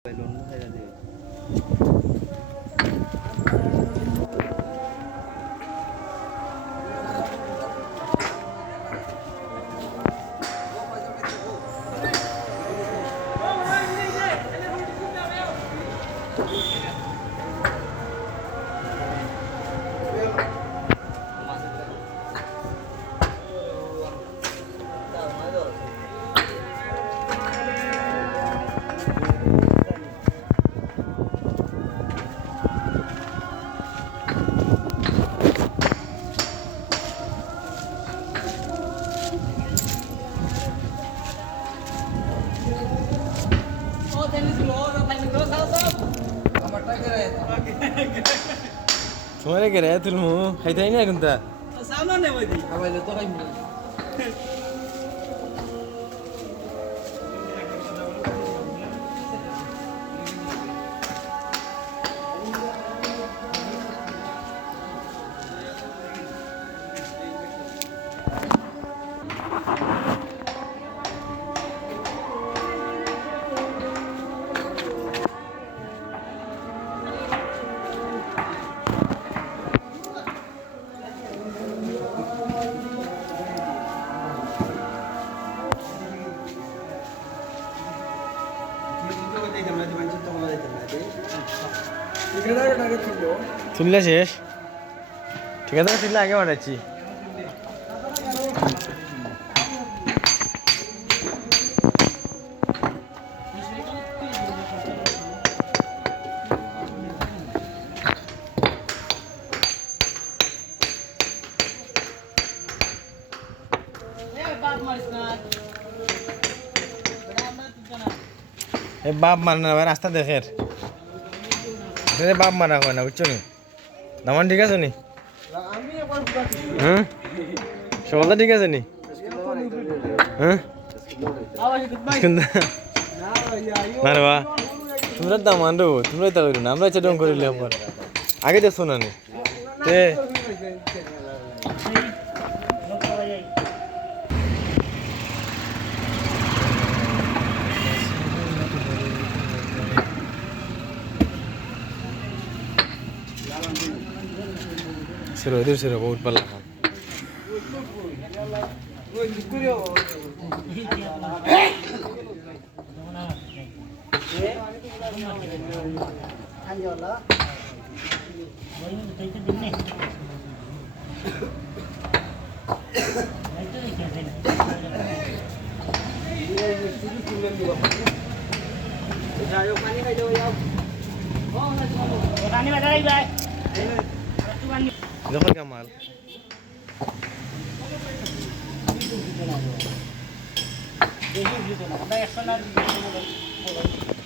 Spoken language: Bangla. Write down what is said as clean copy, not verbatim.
Semua lagi ada tulmu, kaita ini aku entah. Sama nih wajib. Apa itu tuh kayak তুললে শেষ ঠিক আছে তুললে আগে বাড়াচ্ছি বাপ মারনা ভাই রাস্তা দেখের বাপ মারা হয় না বুঝছো নি দামান ঠিক আছে নি হ্যাঁ সকালটা ঠিক আছে নি হ্যাঁ না রে বা তোমরা দামান রো তোমরাই তা করো না আমরা চেটং করিলে পর আগে দেখছো না নি তে Seru itu seru बहुत बल्ला है देखो क्या माल দেখি